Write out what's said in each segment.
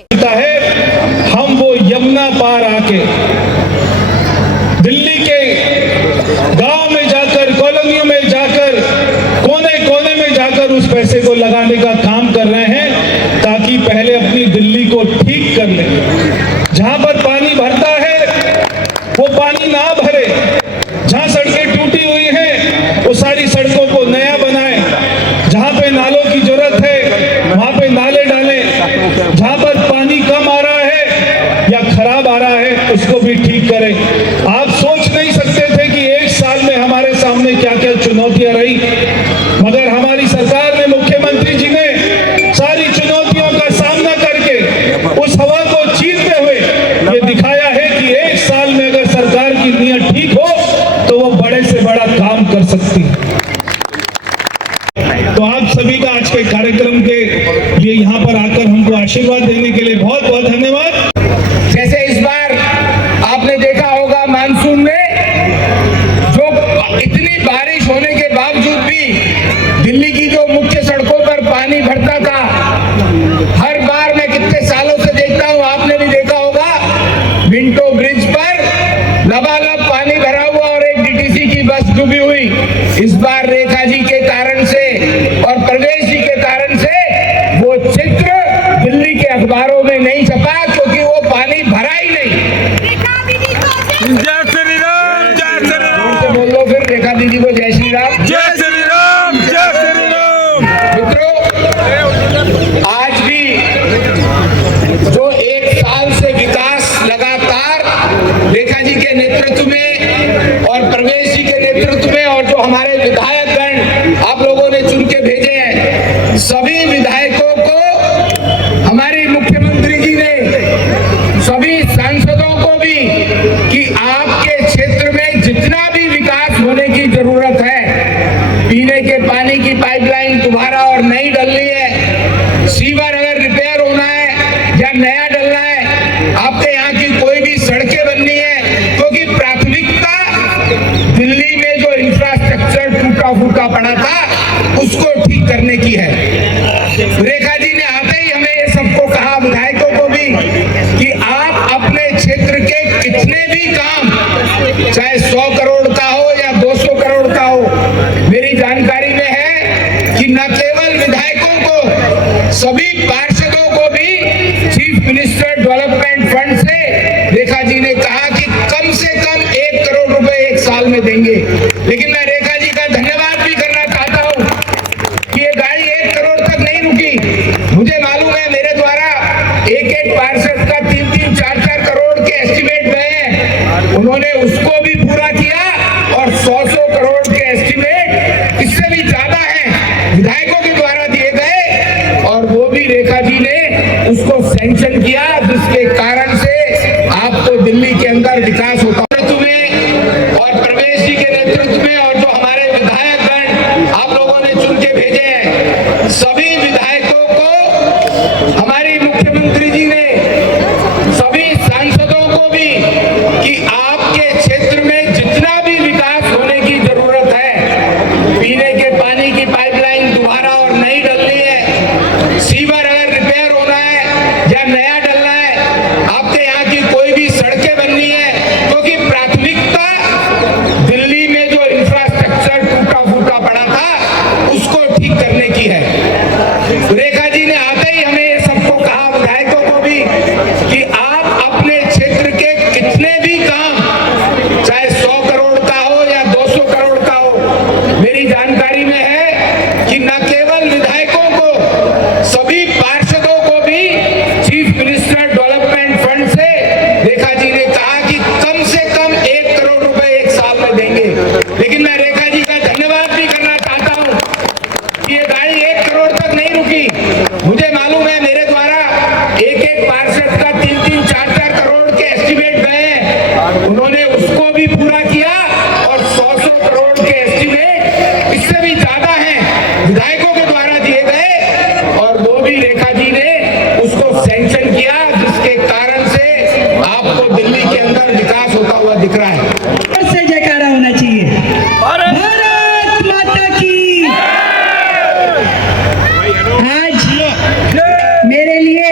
है हम वो यमुना पार आके दिल्ली के गांव में जाकर, कॉलोनियों में जाकर, कोने कोने में जाकर उस पैसे को लगाने का काम कर रहे हैं, ताकि पहले अपनी दिल्ली को ठीक कर लें। जहां पर पानी भरता है वो पानी ना भरे, जहां सड़कें टूटी हुई हैं वो सारी सड़कों को नया बनाएं, जहां पे नालों की जरूरत है वहां पे नाले डालें, जहां पर पानी कम आ रहा है या खराब आ रहा है उसको भी ठीक करें। आप सोच नहीं सकते थे कि एक साल में हमारे सामने क्या क्या चुनौतियां रही, मगर हमारी सरकार ने, मुख्यमंत्री जी ने सारी चुनौतियों का सामना करके उस हवा को चीरते हुए ये दिखाया है कि एक साल में अगर सरकार की नीयत ठीक हो तो वो बड़े से बड़ा काम कर सकती है। तो आप सभी का आज के कार्यक्रम के लिए यहाँ पर आकर हमको आशीर्वाद देने के लिए बहुत बहुत धन्यवाद। जैसे इस बार आपने देखा होगा मानसून में जो इतनी बारिश होने के बावजूद भी दिल्ली की जो मुख्य सड़कों पर पानी भरता था, हर बार मैं कितने सालों से देखता हूँ, आपने भी देखा होगा मिंटो ब्रिज पर लबालब पानी भरा हुआ और एक डीटीसी की बस डूबी हुई। इस बार रेखा जी के कारण से और प्रवेश जी के कारण से वो चित्र दिल्ली के अखबारों में नहीं छपा, क्योंकि वो पानी भरा ही नहीं। जय श्री राम, जय श्री राम। बोल लो फिर रेखा दीदी को जय श्री राम, जय श्री राम, जय श्री राम। मित्रों, आज भी जो एक साल से विकास लगातार रेखा जी के नेतृत्व में और प्रवेश जी के नेतृत्व में और जो हमारे विधायकगण आप लोगों ने चुन के भेजे हैं, सभी विधायकों को हमारी मुख्यमंत्री जी ने, सभी सांसदों को भी, कि आपके क्षेत्र में जितना भी विकास होने की जरूरत है, पीने के पानी की पाइपलाइन दोबारा और नई डलनी है, सीवर अगर रिपेयर होना है या नया डलना है, आपके यहाँ की कोई भी सड़कें बननी है, क्योंकि प्राथमिकता दिल्ली में जो इंफ्रास्ट्रक्चर टूटा फूटा पड़ा था उसको ठीक करने की है। रेखा जी ने आते ही हमें ये सबको कहा, विधायकों को भी, कि आप अपने क्षेत्र के कितने भी काम, चाहे 100 करोड़ का हो या 200 करोड़ का हो, मेरी जानकारी में है कि न केवल विधायकों को, सभी पार्षदों को भी चीफ मिनिस्टर डेवलपमेंट फंड से रेखा जी ने कहा कि कम से कम 1 करोड़ रुपए एक साल में देंगे। लेकिन मैं रेखा जी का धन्यवाद भी करना चाहता हूँ कि ये गाड़ी 1 करोड़ तक नहीं रुकी। मुझे मालूम है मेरे द्वारा एक एक पार्षद का 3-3, 4-4 करोड़ के एस्टिमेट गए हैं, उन्होंने उसको भी पूरा किया और 100-100 करोड़ के एस्टिमेट, इससे भी ज्यादा है, विधायकों के द्वारा दिए गए और वो भी रेखा जी ने उसको सैंक्शन किया, जिसके कारण से आपको दिल्ली के अंदर विकास होता और प्रवेश जी के नेतृत्व में और जो हमारे विधायकगण आप लोगों ने चुन के भेजे हैं, सभी विधायकों को हमारी मुख्यमंत्री जी ने, सभी सांसदों को भी, कि आपके क्षेत्र में जितना भी विकास होने की जरूरत है, पीने के पानी की पाइपलाइन दोबारा और नई डलनी है, सीवर अगर रिपेयर होना है या नया डलना है, आपके यहाँ की कोई भी सड़कें बननी है, क्योंकि प्राथमिकता दिल्ली में जो इंफ्रास्ट्रक्चर टूटा फूटा पड़ा था उसको ठीक करने की है। रेखा जी ने आते ही हमें ये सबको कहा, विधायकों को भी, कि आप अपने क्षेत्र के कितने भी काम, चाहे 100 करोड़ का हो या 200 करोड़ का हो, मेरी जानकारी में है कि न केवल विधायकों को, सभी पार्षदों को भी चीफ मिनिस्टर डेवलपमेंट फंड से रेखा जी ने कहा कि कम से कम 1 करोड़ रुपए एक साल में देंगे। लेकिन मैं रेखा जी का धन्यवाद भी करना चाहता हूँ कि ये गाड़ी 1 करोड़ तक नहीं रुकी। मुझे मालूम है मेरे द्वारा एक एक पार्षद का 3-3, 4-4 करोड़ के एस्टिमेट गए हैं, उन्होंने उसको भी पूरा किया और 100-100 करोड़ के एस्टिमेट, इससे भी ज्यादा है, विधायकों के द्वारा दिए गए और वो भी रेखा जी ने उसको सैंक्शन किया, जिसके कारण से आपको दिल्ली के अंदर विकास होता हुआ दिख रहा है। से जयकारा होना चाहिए। भारत माता की। आज मेरे लिए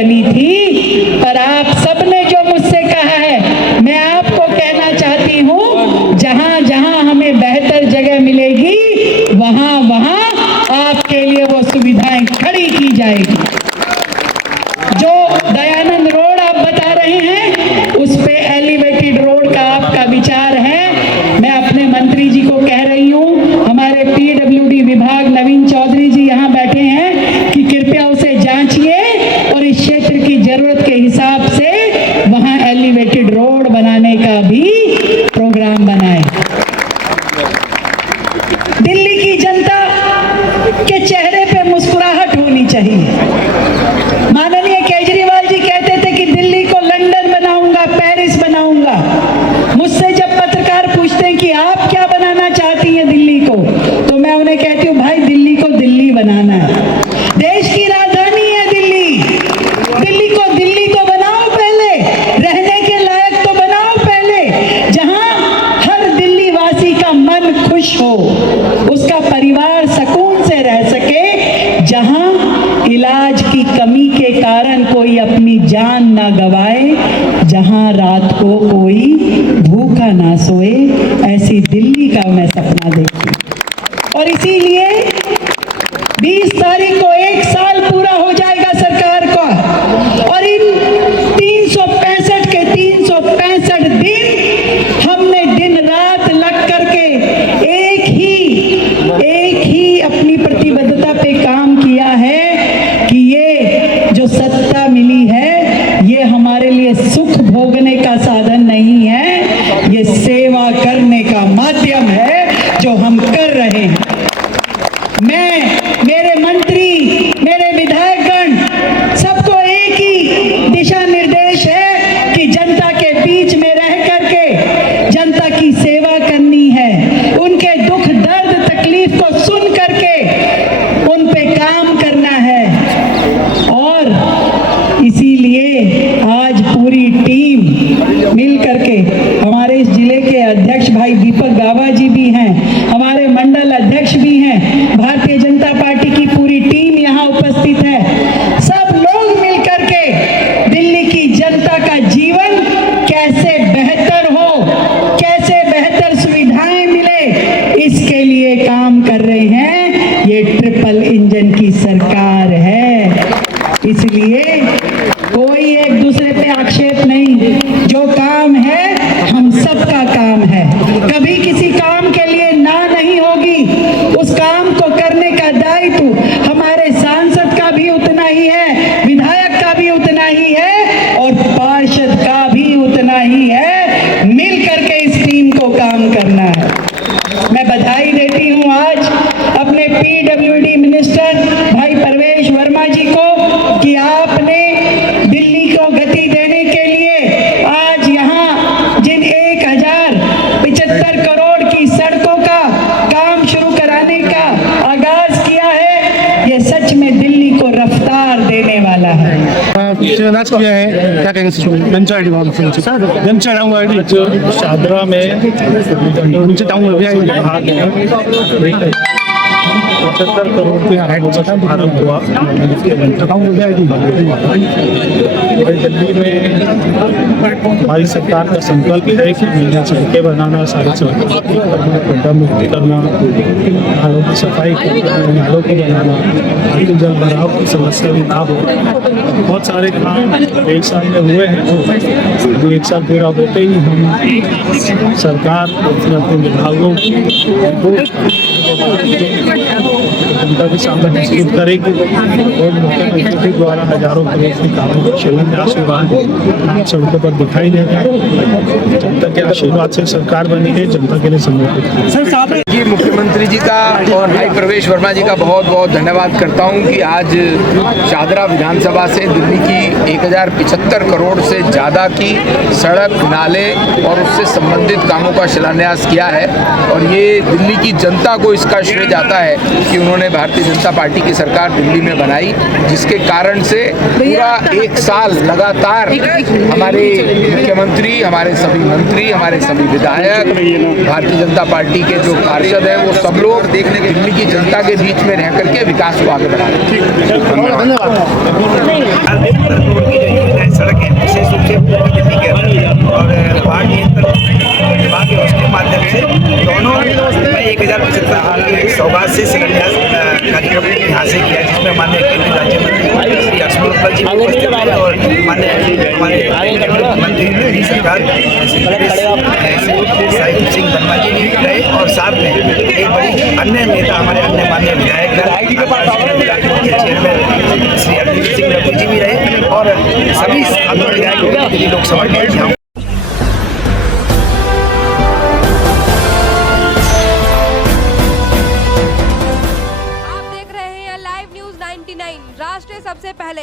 बनी थी, पर आप सबने जो मुझसे कहा है, मैं आपको कहना चाहती हूँ, जहां जहां हमें बेहतर जगह मिलेगी वहां वहां आपके लिए वो सुविधाएं खड़ी की जाएगी। जो दयानंद रोड आप बता रहे हैं, उस पे एलिवेटेड रोड का आपका विचार है। मैं अपने मंत्री जी को कह रही हूँ, हमारे पीडब्ल्यूडी विभाग नवीन चौधरी जी यहाँ बैठे हैं, कि कृपया उसे जांचिए और इस क्षेत्र की जरूरत के हिसाब से वहाँ एलिवेटेड रोड बनाने का भी प्रोग्राम बनाए। दिल्ली की जनता के चेहरे पे मुस्कुराहट होनी चाहिए। माननीय केजरीवाल जी कहते थे कि दिल्ली को लंदन बनाऊंगा, पेरिस बनाऊंगा। मुझसे जब पत्रकार पूछते हैं कि आप क्या बनाना चाहती हैं दिल्ली को, तो मैं उन्हें कहती हूँ, भाई दिल्ली को दिल्ली बनाना है। देश की राजधानी है दिल्ली। दिल्ली को दिल्ली तो बनाओ पहले, रहने के लायक तो बनाओ पहले, जहां हर दिल्ली वासी का मन खुश हो, उसका परिवार सुकून से रह सके, जहां इलाज की कमी के कारण कोई अपनी जान ना गवाए, जहां रात को कोई भूखा ना सोए, ऐसी दिल्ली का मैं सपना देखती हूं। और इसीलिए 20 तारीख को 1 साल पूरा हो जाएगा सरकार का, और इन 365 के 365 दिन हमने दिन रात लग करके एक ही अपनी प्रतिबद्धता पे काम किया है कि ये जो सत्ता मिली है, ये हमारे लिए सुख भोगने का साधन नहीं है, ये सेवा करने का माध्यम है जो हम कर रहे हैं। मेरे मंत्री, मेरे विधायकगण, सबको एक ही दिशा निर्देश है कि जनता के बीच में रह करके जनता की सेवा करनी है, उनके दुख दर्द तकलीफ को सुन करके उन पे काम करना है। और इसीलिए आज पूरी टीम मिल करके, हमारे इस जिले के अध्यक्ष भाई दीपक गावा जी भी हैं, हमारे मंडल अध्यक्ष भी हैं, भारतीय जनता पार्टी की पूरी टीम यहाँ उपस्थित है। सब लोग मिल करके दिल्ली की जनता का जीवन कैसे बेहतर हो, कैसे बेहतर सुविधाएं मिले, इसके लिए काम कर रहे हैं। ये ट्रिपल इंजन की सरकार है, इसलिए कोई एक दूसरे पे आक्षेप नहीं। जो काम है हम सबका काम है, कभी किसी काम के लिए ना नहीं होगी। उस काम को करने का दायित्व हमारे सांसद का भी उतना ही है, विधायक का भी उतना ही है, और पार्षद का भी उतना ही है। मिल करके इस टीम को काम करना है। मैं बधाई देती हूँ आज अपने पीडब्ल्यूडी मिनिस्टर भाई परवेश वर्मा जी को कि आपने दिल्ली को गति देने के लिए आज यहाँ जिन 1075 करोड़ की सड़कों का काम शुरू कराने का आगाज किया है, ये सच में दिल्ली को रफ्तार देने वाला है। शिलान्यास किया है, क्या कहेंगे? जनता आईडी शादरा में उनसे भाग है 75 करोड़ के भारत हुआ। दिल्ली में हमारी सरकार का संकल्प है कि सड़कें बनाना, सारी सड़कों गड्ढा मुक्ति करना, नालों की सफाई करना, नालों को बनाना, ताकि जल भराव की समस्या भी ना हो। बहुत सारे काम 1 साल में हुए हैं। 1 साल पूरा होते ही हम सरकार अपने विभागों को जनता के सामने प्रस्तुत करेगी और मुख्यमंत्री द्वारा हजारों करोड़ के कामों का शिलान्यास सड़कों पर दिखाई देगा। जनता के आशीर्वाद से सरकार बनी है, जनता के लिए समर्पित है। मुख्यमंत्री जी का और भाई प्रवेश वर्मा जी का बहुत बहुत धन्यवाद करता हूं कि आज शादरा विधानसभा से दिल्ली की 1075 करोड़ से ज़्यादा की सड़क, नाले और उससे संबंधित कामों का शिलान्यास किया है। और ये दिल्ली की जनता को इसका श्रेय जाता है कि उन्होंने भारतीय जनता पार्टी की सरकार दिल्ली में बनाई, जिसके कारण से पूरा एक साल लगातार हमारे मुख्यमंत्री, हमारे सभी मंत्री, हमारे सभी विधायक, भारतीय जनता पार्टी के जो पार्षद हैं, वो सब लोग दिल्ली की जनता के बीच में रह करके विकास को आगे बढ़ा रहे हैं। सड़क है विशेष रूप से दिल्ली के अंदर और बाढ़ नियंत्रण विभाग के उसके माध्यम से दोनों में 1075 सौगात से शिलान्यास कार्यक्रम यहाँ से किया, जिसमें माननीय केंद्रीय राज्य मंत्री श्री हर्षवर्धन जी उपस्थित रहे और माननीय मंत्री दिल्ली सरकार साहिब सिंह वर्मा जी भी रहे और साथ में एक बड़ी अन्य नेता हमारे अन्य माननीय विधायक चेयरमैन श्री अरविंद सिंह रघु जी भी रहे और सभी विधायक दिल्ली लोकसभा के। राष्ट्र सबसे पहले।